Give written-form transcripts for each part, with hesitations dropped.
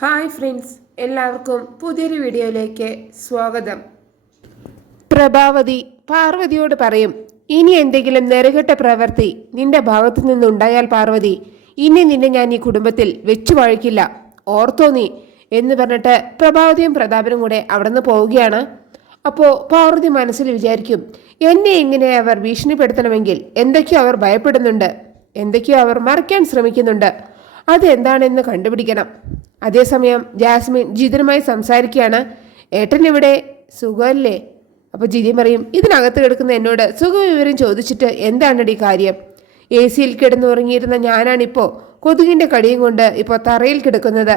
Hi friends, എല്ലാവർക്കും പുതിയൊരു വീഡിയോയിലേക്ക് സ്വാഗതം. പ്രഭാവതി പാർവതിയോട് പറയും, ഇനി എന്തെങ്കിലും നെറുകെട്ട പ്രവൃത്തി നിന്റെ ഭാഗത്തു നിന്നുണ്ടായാൽ പാർവതി, ഇനി നിന്നെ ഞാൻ ഈ കുടുംബത്തിൽ വെച്ചു വഴിക്കില്ല, ഓർത്തോ നീ എന്ന് പറഞ്ഞിട്ട് പ്രഭാവതിയും പ്രതാപനും കൂടെ അവിടെ നിന്ന് പോവുകയാണ്. അപ്പോൾ പാർവതി മനസ്സിൽ വിചാരിക്കും, എന്നെ ഇങ്ങനെ അവർ ഭീഷണിപ്പെടുത്തണമെങ്കിൽ എന്തൊക്കെയോ അവർ ഭയപ്പെടുന്നുണ്ട്, എന്തൊക്കെയോ അവർ മറയ്ക്കാൻ ശ്രമിക്കുന്നുണ്ട്, അതെന്താണെന്ന് കണ്ടുപിടിക്കണം. അതേസമയം ജാസ്മിൻ ജിതിനുമായി സംസാരിക്കുകയാണ്. ഏട്ടൻ ഇവിടെ സുഖമല്ലേ? അപ്പോൾ ജിതി പറയും, ഇതിനകത്ത് കിടക്കുന്ന എന്നോട് സുഖവിവരം ചോദിച്ചിട്ട് എന്താണടി കാര്യം? എ സിയിൽ കിടന്നുറങ്ങിയിരുന്ന ഞാനാണിപ്പോൾ കൊതുകിൻ്റെ കടിയും കൊണ്ട് ഇപ്പോൾ തറയിൽ കിടക്കുന്നത്.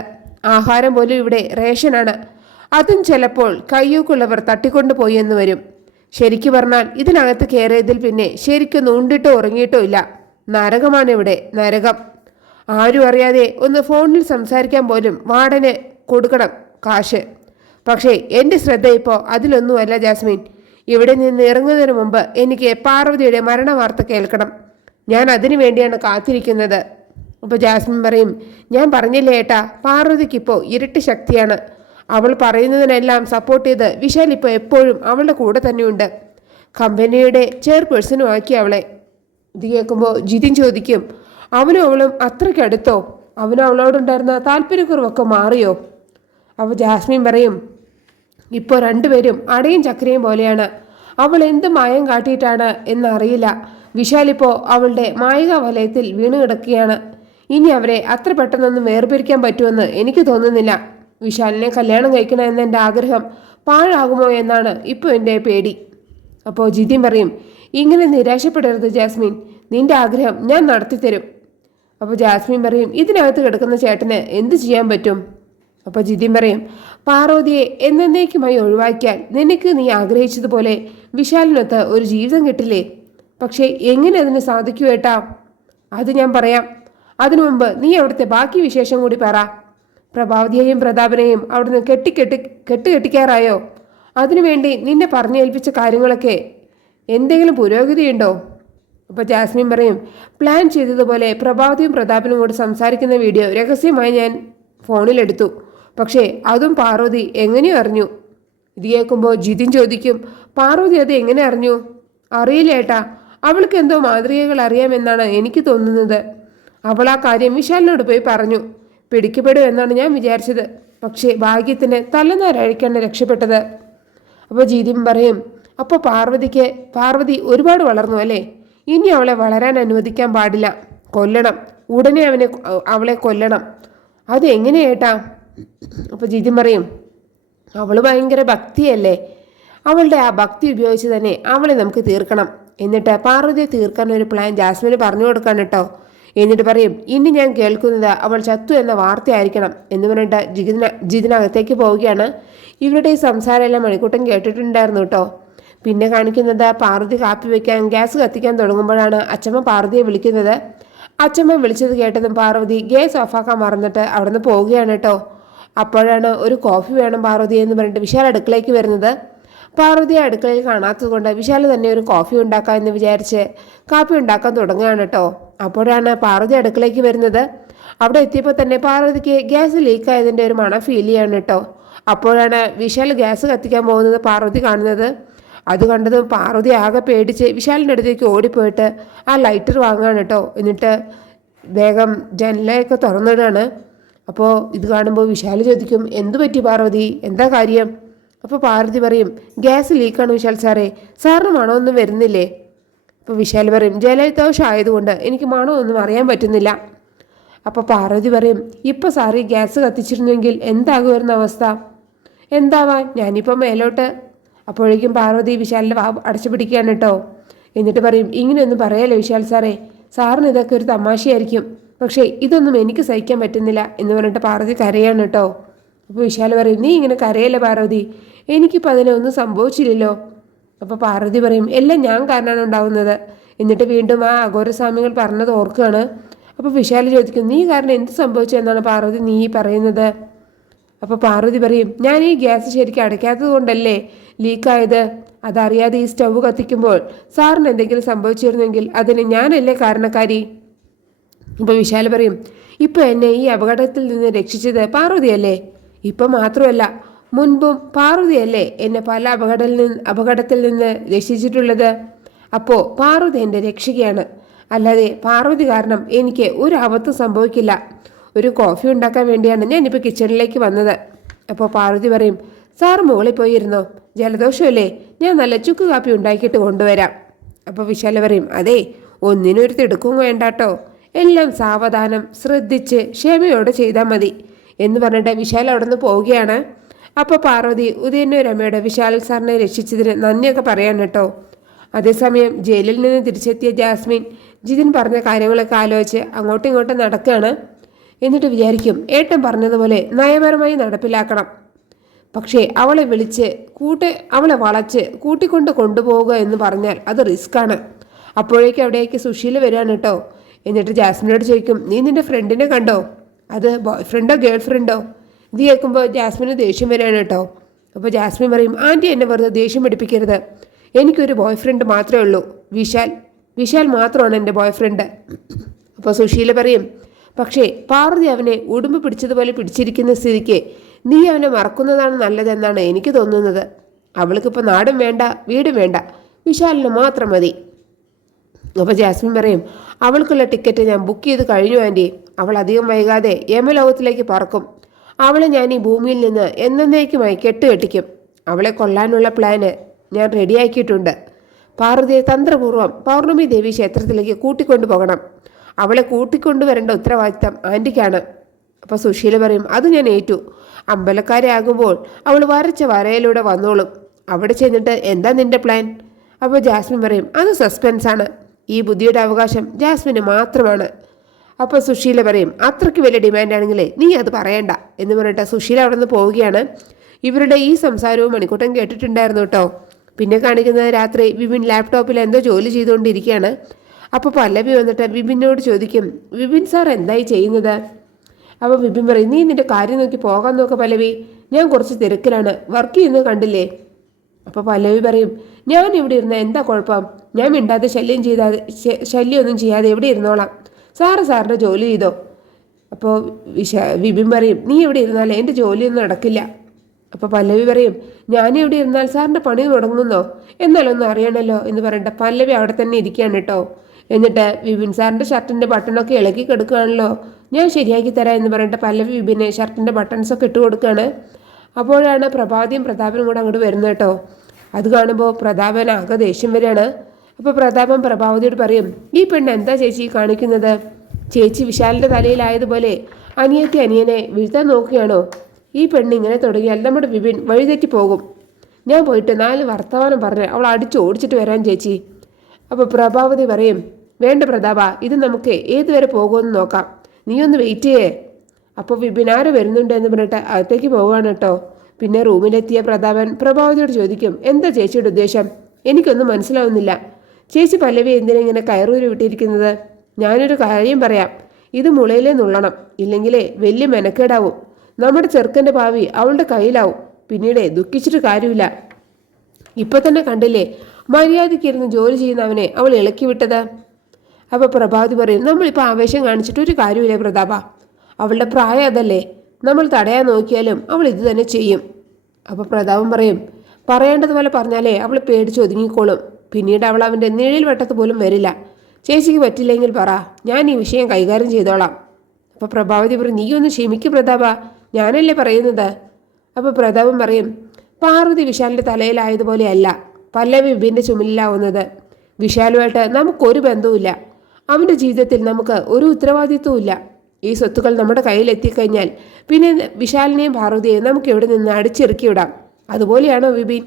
ആഹാരം പോലും ഇവിടെ റേഷനാണ്. അതും ചിലപ്പോൾ കയ്യൂക്കുള്ളവർ തട്ടിക്കൊണ്ടു പോയി എന്ന് വരും. ശരിക്കു പറഞ്ഞാൽ ഇതിനകത്ത് കയറിയതിൽ പിന്നെ ശരിക്കും നൂണ്ടിട്ടോ ഉറങ്ങിയിട്ടോ ഇല്ല. നരകമാണ് ഇവിടെ, നരകം. ആരും അറിയാതെ ഒന്ന് ഫോണിൽ സംസാരിക്കാൻ പോലും വാർഡന് കൊടുക്കണം കാശ്. പക്ഷേ എൻ്റെ ശ്രദ്ധ ഇപ്പോൾ അതിലൊന്നുമല്ല ജാസ്മിൻ. ഇവിടെ നിന്ന് ഇറങ്ങുന്നതിന് മുമ്പ് എനിക്ക് പാർവതിയുടെ മരണ വാർത്ത കേൾക്കണം. ഞാൻ അതിനു വേണ്ടിയാണ് കാത്തിരിക്കുന്നത്. അപ്പോൾ ജാസ്മിൻ പറയും, ഞാൻ പറഞ്ഞില്ലേ ഏട്ടാ, പാർവതിക്കിപ്പോൾ ഇരട്ടി ശക്തിയാണ്. അവൾ പറയുന്നതിനെല്ലാം സപ്പോർട്ട് ചെയ്ത് വിശാൽ ഇപ്പോൾ എപ്പോഴും അവളുടെ കൂടെ തന്നെയുണ്ട്. കമ്പനിയുടെ ചെയർപേഴ്സണും ആക്കി അവളെ. ഇത് കേൾക്കുമ്പോൾ ജിതിൻ ചോദിക്കും, അവനും അവളും അത്രയ്ക്കടുത്തോ? അവനും അവളോടുണ്ടായിരുന്ന താല്പര്യക്കുറവൊക്കെ മാറിയോ? അപ്പോൾ ജാസ്മിൻ പറയും, ഇപ്പോൾ രണ്ടുപേരും അടയും ചക്രയും പോലെയാണ്. അവൾ എന്ത് മായം കാട്ടിയിട്ടാണ് എന്നറിയില്ല. വിശാലിപ്പോൾ അവളുടെ മായിക വലയത്തിൽ വീണ് കിടക്കുകയാണ്. ഇനി അവരെ അത്ര പെട്ടെന്നൊന്നും വേർപിരിക്കാൻ പറ്റുമെന്ന് എനിക്ക് തോന്നുന്നില്ല. വിശാലിനെ കല്യാണം കഴിക്കണം എന്ന എൻ്റെ ആഗ്രഹം പാഴാകുമോ എന്നാണ് ഇപ്പോൾ എൻ്റെ പേടി. അപ്പോൾ ജിതിൻ പറയും, ഇങ്ങനെ നിരാശപ്പെടരുത് ജാസ്മിൻ, നിന്റെ ആഗ്രഹം ഞാൻ നടത്തിത്തരും. അപ്പോൾ ജാസ്മിൻ പറയും, ഇതിനകത്ത് കിടക്കുന്ന ചേട്ടന് എന്ത് ചെയ്യാൻ പറ്റും? അപ്പോൾ ജിതിൻ പറയും, പാർവതിയെ എന്നേക്കുമായി ഒഴിവാക്കിയാൽ നിനക്ക് നീ ആഗ്രഹിച്ചതുപോലെ വിശാലിനൊത്ത് ഒരു ജീവിതം കിട്ടില്ലേ? പക്ഷേ എങ്ങനെ അതിന് സാധിക്കൂ ഏട്ടാ? അത് ഞാൻ പറയാം. അതിനു മുമ്പ് നീ അവിടുത്തെ ബാക്കി വിശേഷം കൂടി പറ. പ്രഭാവതിയെയും പ്രതാപനെയും അവിടുന്ന് കെട്ടിക്കാറായോ? അതിനുവേണ്ടി നിന്നെ പറഞ്ഞേൽപ്പിച്ച കാര്യങ്ങളൊക്കെ എന്തെങ്കിലും പുരോഗതിയുണ്ടോ? അപ്പോൾ ജാസ്മിൻ പറയും, പ്ലാൻ ചെയ്തതുപോലെ പ്രഭാവതിയും പ്രതാപനും കൂടി സംസാരിക്കുന്ന വീഡിയോ രഹസ്യമായി ഞാൻ ഫോണിലെടുത്തു. പക്ഷേ അതും പാർവതി എങ്ങനെയോ അറിഞ്ഞു. ഇത് കേൾക്കുമ്പോൾ ജിതിൻ ചോദിക്കും, പാർവതി അത് എങ്ങനെ അറിഞ്ഞു? അറിയില്ല ഏട്ടാ, അവൾക്ക് എന്തോ മാതൃകകൾ അറിയാമെന്നാണ് എനിക്ക് തോന്നുന്നത്. അവൾ ആ കാര്യം വിശാലിനോട് പോയി പറഞ്ഞു. പിടിക്കപ്പെടും എന്നാണ് ഞാൻ വിചാരിച്ചത്. പക്ഷേ ഭാഗ്യത്തിന് തലനാരഴിക്കാണ് രക്ഷപ്പെട്ടത്. അപ്പോൾ ജിതിൻ പറയും, അപ്പോൾ പാർവതി ഒരുപാട് വളർന്നു അല്ലേ? ഇനി അവളെ വളരാൻ അനുവദിക്കാൻ പാടില്ല. കൊല്ലണം, ഉടനെ അവളെ കൊല്ലണം. അതെങ്ങനെയേട്ടാ? അപ്പോൾ ജിതിൻ പറയും, അവൾ ഭയങ്കര ഭക്തിയല്ലേ, അവളുടെ ആ ഭക്തി ഉപയോഗിച്ച് തന്നെ അവളെ നമുക്ക് തീർക്കണം. എന്നിട്ട് പാർവതിയെ തീർക്കാൻ ഒരു പ്ലാൻ ജാസ്മിന് പറഞ്ഞു കൊടുക്കാൻ കേട്ടോ. എന്നിട്ട് പറയും, ഇനി ഞാൻ കേൾക്കുന്നത് അവൾ ചത്തു എന്ന വാർത്തയായിരിക്കണം എന്ന് പറഞ്ഞിട്ട് ജിതിനകത്തേക്ക് പോവുകയാണ്. ഇവരുടെ ഈ സംസാരമെല്ലാം മണിക്കൂട്ടൻ കേട്ടിട്ടുണ്ടായിരുന്നു കേട്ടോ. പിന്നെ കാണിക്കുന്നത് പാർവതി കാപ്പി വയ്ക്കാൻ ഗ്യാസ് കത്തിക്കാൻ തുടങ്ങുമ്പോഴാണ് അച്ചമ്മ പാർവതിയെ വിളിക്കുന്നത്. അച്ചമ്മ വിളിച്ചത് കേട്ടതും പാർവതി ഗ്യാസ് ഓഫാക്കാൻ മറന്നിട്ട് അവിടെ നിന്ന് പോവുകയാണ് കേട്ടോ. അപ്പോഴാണ് ഒരു കോഫി വേണം പാർവതി എന്ന് പറഞ്ഞിട്ട് വിശാൽ അടുക്കളയ്ക്ക് വരുന്നത്. പാർവതിയെ അടുക്കളയിൽ കാണാത്തത് കൊണ്ട് വിശാൽ തന്നെ ഒരു കോഫി ഉണ്ടാക്കാം എന്ന് വിചാരിച്ച് കാപ്പി ഉണ്ടാക്കാൻ തുടങ്ങുകയാണ് കേട്ടോ. അപ്പോഴാണ് പാർവതി അടുക്കളയ്ക്ക് വരുന്നത്. അവിടെ എത്തിയപ്പോൾ തന്നെ പാർവതിക്ക് ഗ്യാസ് ലീക്കായതിൻ്റെ ഒരു മണം ഫീൽ ചെയ്യാണ് കേട്ടോ. അപ്പോഴാണ് വിശാൽ ഗ്യാസ് കത്തിക്കാൻ പോകുന്നത് പാർവതി കാണുന്നത്. അത് കണ്ടതും പാർവതി ആകെ പേടിച്ച് വിശാലിൻ്റെ അടുത്തേക്ക് ഓടിപ്പോയിട്ട് ആ ലൈറ്റർ വാങ്ങുകയാണ് കേട്ടോ. എന്നിട്ട് വേഗം ജനലൊക്കെ തുറന്നിടുകയാണ്. അപ്പോൾ ഇത് കാണുമ്പോൾ വിശാൽ ചോദിക്കും, എന്തു പറ്റി പാർവതി, എന്താ കാര്യം? അപ്പോൾ പാർവതി പറയും, ഗ്യാസ് ലീക്കാണ് വിശാൽ സാറേ, സാറിന് മണമൊന്നും വരുന്നില്ലേ? അപ്പോൾ വിശാൽ പറയും, ജലദോഷം ആയതുകൊണ്ട് എനിക്ക് മണമൊന്നും അറിയാൻ പറ്റുന്നില്ല. അപ്പോൾ പാർവതി പറയും, ഇപ്പോൾ സാറ് ഗ്യാസ് കത്തിച്ചിരുന്നെങ്കിൽ എന്താകുമായിരുന്ന അവസ്ഥ? എന്താവാൻ, ഞാനിപ്പോൾ മേലോട്ട്. അപ്പോഴേക്കും പാർവതി വിശാലിൻ്റെ അടച്ചു പിടിക്കുകയാണ് കേട്ടോ. എന്നിട്ട് പറയും, ഇങ്ങനെയൊന്നും പറയാലോ വിശാൽ സാറേ, സാറിന് ഇതൊക്കെ ഒരു തമാശയായിരിക്കും, പക്ഷേ ഇതൊന്നും എനിക്ക് സഹിക്കാൻ പറ്റുന്നില്ല എന്ന് പറഞ്ഞിട്ട് പാർവതി കരയാണ് കേട്ടോ. അപ്പോൾ വിശാൽ പറയും, നീ ഇങ്ങനെ കരയല്ലേ പാർവതി, എനിക്കിപ്പോൾ അതിനൊന്നും സംഭവിച്ചില്ലല്ലോ. അപ്പോൾ പാർവതി പറയും, എല്ലാം ഞാൻ കാരണമാണ് ഉണ്ടാവുന്നത്. എന്നിട്ട് വീണ്ടും ആ അഘോരസ്വാമികൾ പറഞ്ഞത് ഓർക്കുകയാണ്. അപ്പോൾ വിശാൽ ചോദിക്കും, നീ കാരണം എന്ത് സംഭവിച്ചു എന്നാണ് പാർവതി നീ പറയുന്നത്? അപ്പോൾ പാർവതി പറയും, ഞാൻ ഈ ഗ്യാസ് ശരിക്കും അടയ്ക്കാത്തത് കൊണ്ടല്ലേ ലീക്കായത്. അതറിയാതെ ഈ സ്റ്റവ് കത്തിക്കുമ്പോൾ സാറിന് എന്തെങ്കിലും സംഭവിച്ചിരുന്നെങ്കിൽ അതിന് ഞാനല്ലേ കാരണക്കാരി. ഇപ്പോൾ വിശാൽ പറയും, ഇപ്പോൾ എന്നെ ഈ അപകടത്തിൽ നിന്ന് രക്ഷിച്ചത് പാർവതിയല്ലേ? ഇപ്പം മാത്രമല്ല, മുൻപും പാർവതിയല്ലേ എന്നെ പല അപകടത്തിൽ നിന്ന് രക്ഷിച്ചിട്ടുള്ളത്? അപ്പോൾ പാർവതി എൻ്റെ രക്ഷകയാണ്. അല്ലാതെ പാർവതി കാരണം എനിക്ക് ഒരു ആപത്തും സംഭവിക്കില്ല. ഒരു കോഫി ഉണ്ടാക്കാൻ വേണ്ടിയാണ് ഞാനിപ്പോൾ കിച്ചണിലേക്ക് വന്നത്. അപ്പോൾ പാർവതി പറയും, സാറ് മുകളിൽ പോയിരുന്നോ? ജലദോഷമല്ലേ? ഞാൻ നല്ല ചുക്ക് കാപ്പി ഉണ്ടാക്കിയിട്ട് കൊണ്ടുവരാം. അപ്പോൾ വിശാല പറയും, അതെ, ഒന്നിനും ഒരു തിടുക്കും വേണ്ടാട്ടോ, എല്ലാം സാവധാനം ശ്രദ്ധിച്ച് ക്ഷമയോടെ ചെയ്താൽ മതി എന്ന് പറഞ്ഞിട്ട് വിശാൽ അവിടെ നിന്ന് പോവുകയാണ്. അപ്പോൾ പാർവതി ഉദയന്നൂരമ്മയോട് വിശാൽ സാറിനെ രക്ഷിച്ചതിന് നന്ദിയൊക്കെ പറയാൻ കേട്ടോ. അതേസമയം ജയിലിൽ നിന്ന് തിരിച്ചെത്തിയ ജാസ്മിൻ ജിതിൻ പറഞ്ഞ കാര്യങ്ങളൊക്കെ ആലോചിച്ച് അങ്ങോട്ടും ഇങ്ങോട്ടും നടക്കുകയാണ്. എന്നിട്ട് വിചാരിക്കും, ഏട്ടൻ പറഞ്ഞതുപോലെ നയപരമായി നടപ്പിലാക്കണം. പക്ഷേ അവളെ വളച്ച് കൂട്ടിക്കൊണ്ട് കൊണ്ടുപോവുക എന്ന് പറഞ്ഞാൽ അത് റിസ്ക്കാണ്. അപ്പോഴേക്കും അവിടേക്ക് സുശീല വരികയാണ് കേട്ടോ. എന്നിട്ട് ജാസ്മിനോട് ചോദിക്കും, നീ നിന്റെ ഫ്രണ്ടിനെ കണ്ടോ? അത് ബോയ് ഫ്രണ്ടോ ഗേൾ ഫ്രണ്ടോ? ഇത് കേൾക്കുമ്പോൾ ജാസ്മിന് ദേഷ്യം വരികയാണ് കേട്ടോ. അപ്പോൾ ജാസ്മിൻ പറയും, ആൻറ്റി എന്നെ വെറുതെ ദേഷ്യം പിടിപ്പിക്കരുത്. എനിക്കൊരു ബോയ് ഫ്രണ്ട് മാത്രമേ ഉള്ളൂ, വിശാൽ മാത്രമാണ് എൻ്റെ ബോയ് ഫ്രണ്ട്. അപ്പോൾ സുശീല പറയും, പക്ഷേ പാർവതി അവനെ ഉടുമ്പ് പിടിച്ചതുപോലെ പിടിച്ചിരിക്കുന്ന സ്ഥിതിക്ക് നീ അവനെ മറക്കുന്നതാണ് നല്ലതെന്നാണ് എനിക്ക് തോന്നുന്നത്. അവൾക്കിപ്പോൾ നാടും വേണ്ട വീടും വേണ്ട, വിശാലിന് മാത്രം മതി. അപ്പോൾ ജാസ്മിൻ പറയും, അവൾക്കുള്ള ടിക്കറ്റ് ഞാൻ ബുക്ക് ചെയ്ത് കഴിഞ്ഞു ആൻറ്റി. അവൾ അധികം വൈകാതെ യമലോകത്തിലേക്ക് പറക്കും. അവളെ ഞാൻ ഈ ഭൂമിയിൽ നിന്ന് എന്നേക്കുമായി കെട്ടുകെട്ടിക്കും. അവളെ കൊല്ലാനുള്ള പ്ലാന് ഞാൻ റെഡിയാക്കിയിട്ടുണ്ട്. പാർവതിയെ തന്ത്രപൂർവ്വം പൗർണമി ദേവി ക്ഷേത്രത്തിലേക്ക് കൂട്ടിക്കൊണ്ടുപോകണം. അവളെ കൂട്ടിക്കൊണ്ടുവരേണ്ട ഉത്തരവാദിത്തം ആൻറ്റിക്കാണ്. അപ്പോൾ സുശീല പറയും, അത് ഞാൻ ഏറ്റു. അമ്പലക്കാരെയാകുമ്പോൾ അവൾ വരച്ച വരയിലൂടെ വന്നോളും. അവിടെ ചെന്നിട്ട് എന്താ നിന്റെ പ്ലാൻ? അപ്പോൾ ജാസ്മിൻ പറയും, അത് സസ്പെൻസാണ്. ഈ ബുദ്ധിയുടെ അവകാശം ജാസ്മിന് മാത്രമാണ്. അപ്പോൾ സുശീല പറയും, അത്രയ്ക്ക് വലിയ ഡിമാൻഡാണെങ്കിലേ നീ അത് പറയണ്ട എന്ന് പറഞ്ഞിട്ട് സുശീല അവിടെ നിന്ന് പോവുകയാണ്. ഇവരുടെ ഈ സംസാരവും മണിക്കൂട്ടൻ കേട്ടിട്ടുണ്ടായിരുന്നു കേട്ടോ. പിന്നെ കാണിക്കുന്നത് രാത്രി വിപിൻ ലാപ്ടോപ്പിൽ എന്തോ ജോലി ചെയ്തുകൊണ്ടിരിക്കുകയാണ്. അപ്പോൾ പല്ലവി വന്നിട്ട് വിപിനോട് ചോദിക്കും, വിപിൻ സാർ എന്തായി ചെയ്യുന്നത്? അപ്പോൾ വിപിൻ പറയും, നീ നിന്റെ കാര്യം നോക്കി പോകാൻ നോക്ക പല്ലവി, ഞാൻ കുറച്ച് തിരക്കിലാണ്, വർക്ക് ചെയ്യുന്നത് കണ്ടില്ലേ? അപ്പോൾ പല്ലവി പറയും, ഞാൻ ഇവിടെ ഇരുന്ന എന്താ കുഴപ്പം? ഞാൻ മിണ്ടാതെ ശല്യമൊന്നും ചെയ്യാതെ എവിടെ ഇരുന്നോളാം. സാറിൻ്റെ ജോലി ചെയ്തോ. അപ്പോൾ വിപിൻ പറയും, നീ ഇവിടെ ഇരുന്നാൽ എൻ്റെ ജോലിയൊന്നും നടക്കില്ല. അപ്പോൾ പല്ലവി പറയും, ഞാനിവിടെ ഇരുന്നാൽ സാറിൻ്റെ പണി തുടങ്ങുന്നോ? എന്നാലൊന്നും അറിയണമല്ലോ എന്ന് പറഞ്ഞിട്ട് പല്ലവി അവിടെ തന്നെ ഇരിക്കുകയാണ് കേട്ടോ. എന്നിട്ട് വിപിൻ സാറിൻ്റെ ഷർട്ടിൻ്റെ ബട്ടണൊക്കെ ഇളക്കി കിടക്കുകയാണല്ലോ, ഞാൻ ശരിയാക്കി തരാം എന്ന് പറഞ്ഞിട്ട് പല്ലവി വിപിനെ ഷർട്ടിൻ്റെ ബട്ടൺസൊക്കെ ഇട്ട് കൊടുക്കുകയാണ്. അപ്പോഴാണ് പ്രഭാതിയും പ്രതാപനും കൂടെ അങ്ങോട്ട് വരുന്നത് കേട്ടോ. അത് കാണുമ്പോൾ പ്രതാപൻ ആകെ ദേഷ്യം വരികയാണ്. അപ്പോൾ പ്രതാപൻ പ്രഭാവതിയോട് പറയും, ഈ പെണ്ണ് എന്താ ചേച്ചി കാണിക്കുന്നത്? ചേച്ചി വിശാലിൻ്റെ തലയിലായതുപോലെ അനിയനെ വീഴ്ത്താൻ നോക്കുകയാണോ? ഈ പെണ്ണ് ഇങ്ങനെ തുടങ്ങിയാൽ നമ്മുടെ വിപിൻ വഴിതെറ്റി പോകും. ഞാൻ പോയിട്ട് 4 വർത്തമാനം പറഞ്ഞ് അവൾ ഓടിച്ചിട്ട് വരാൻ ചേച്ചി. അപ്പോൾ പ്രഭാവതി പറയും, വേണ്ട പ്രതാപ, ഇത് നമുക്ക് ഏതുവരെ പോകുമെന്ന് നോക്കാം, നീ ഒന്ന് വെയിറ്റ് ചെയ്യേ. അപ്പോൾ വിപിൻ ആര് വരുന്നുണ്ട് എന്ന് പറഞ്ഞിട്ട് അകത്തേക്ക് പോവുകയാണ് കേട്ടോ. പിന്നെ റൂമിലെത്തിയ പ്രതാപൻ പ്രഭാവതിയോട് ചോദിക്കും, എന്താ ചേച്ചിയുടെ ഉദ്ദേശം? എനിക്കൊന്നും മനസ്സിലാവുന്നില്ല. ചേച്ചി പല്ലവി എന്തിനെങ്ങനെ കയറൂരി വിട്ടിരിക്കുന്നത്? ഞാനൊരു കാര്യം പറയാം, ഇത് മുളയിലേ നുള്ളണം, ഇല്ലെങ്കിലേ വലിയ മെനക്കേടാവും. നമ്മുടെ ചെറുക്കൻ്റെ ഭാവി അവളുടെ കയ്യിലാവും. പിന്നീട് ദുഃഖിച്ചിട്ട് കാര്യമില്ല. ഇപ്പം തന്നെ കണ്ടില്ലേ മര്യാദയ്ക്കിരുന്ന് ജോലി ചെയ്യുന്ന അവനെ അവൾ ഇളക്കി വിട്ടത്. അപ്പോൾ പ്രഭാവതി പറയും, നമ്മളിപ്പോൾ ആവേശം കാണിച്ചിട്ട് ഒരു കാര്യമില്ല പ്രതാപ, അവളുടെ പ്രായം അതല്ലേ, നമ്മൾ തടയാൻ നോക്കിയാലും അവൾ ഇത് തന്നെ ചെയ്യും. അപ്പോൾ പ്രതാപൻ പറയും, പറയേണ്ടതുപോലെ പറഞ്ഞാലേ അവൾ പേടിച്ച് ഒതുങ്ങിക്കോളും. പിന്നീട് അവൾ അവൻ്റെ നിഴൽ വട്ടത്ത് പോലും വരില്ല. ചേച്ചിക്ക് പറ്റില്ലെങ്കിൽ പറ, ഞാൻ ഈ വിഷയം കൈകാര്യം ചെയ്തോളാം. അപ്പോൾ പ്രഭാവതി പറയും, നീ ഒന്ന് ക്ഷമിക്കും പ്രതാപ, ഞാനല്ലേ പറയുന്നത്. അപ്പോൾ പ്രതാപൻ പറയും, പാർവതി വിശാലിൻ്റെ തലയിലായതുപോലെയല്ല പല്ലവി വിപിൻ്റെ ചുമലിലാവുന്നത്. വിശാലുമായിട്ട് നമുക്കൊരു ബന്ധവുമില്ല. അവൻ്റെ ജീവിതത്തിൽ നമുക്ക് ഒരു ഉത്തരവാദിത്വവും. ഈ സ്വത്തുക്കൾ നമ്മുടെ കയ്യിലെത്തിക്കഴിഞ്ഞാൽ പിന്നെ വിശാലിനെയും പാർവതിയെയും നമുക്ക് ഇവിടെ നിന്ന് അടിച്ചിറക്കി വിടാം. അതുപോലെയാണോ വിപിൻ?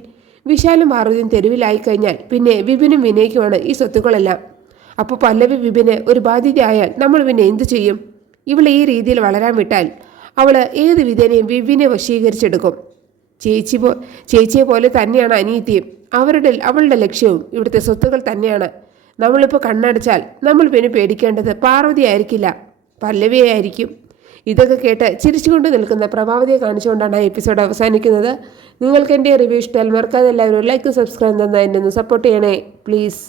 വിശാലും പാർവതിയും തെരുവിലായിക്കഴിഞ്ഞാൽ പിന്നെ വിപിനും വിനയ്ക്കുമാണ് ഈ സ്വത്തുക്കളെല്ലാം. അപ്പോൾ പല്ലവി വിപിന് ഒരു ബാധ്യതയായാൽ നമ്മൾ പിന്നെ എന്തു ചെയ്യും? ഇവളെ ഈ രീതിയിൽ വളരാൻ വിട്ടാൽ അവൾ ഏത് വിധേനയും വിപിനെ വശീകരിച്ചെടുക്കും. ചേച്ചിയെ പോലെ തന്നെയാണ് അനിയത്തിയും. അവളുടെ ലക്ഷ്യവും ഇവിടുത്തെ സ്വത്തുക്കൾ തന്നെയാണ്. നമ്മളിപ്പോൾ കണ്ണടച്ചാൽ നമ്മൾ പിന്നെ പേടിക്കേണ്ടത് പാർവതി ആയിരിക്കില്ല, പല്ലവിയെ ആയിരിക്കും. ഇതൊക്കെ കേട്ട് ചിരിച്ചുകൊണ്ട് നിൽക്കുന്ന പ്രഭാവതിയെ കാണിച്ചുകൊണ്ടാണ് ആ എപ്പിസോഡ് അവസാനിക്കുന്നത്. നിങ്ങൾക്ക് എൻ്റെ റിവ്യൂ ഇഷ്ടമായാൽ മറക്കാതെ എല്ലാവരും ലൈക്ക് സബ്സ്ക്രൈബ് തന്നാൽ എന്നെ ഒന്ന് സപ്പോർട്ട് ചെയ്യണേ പ്ലീസ്.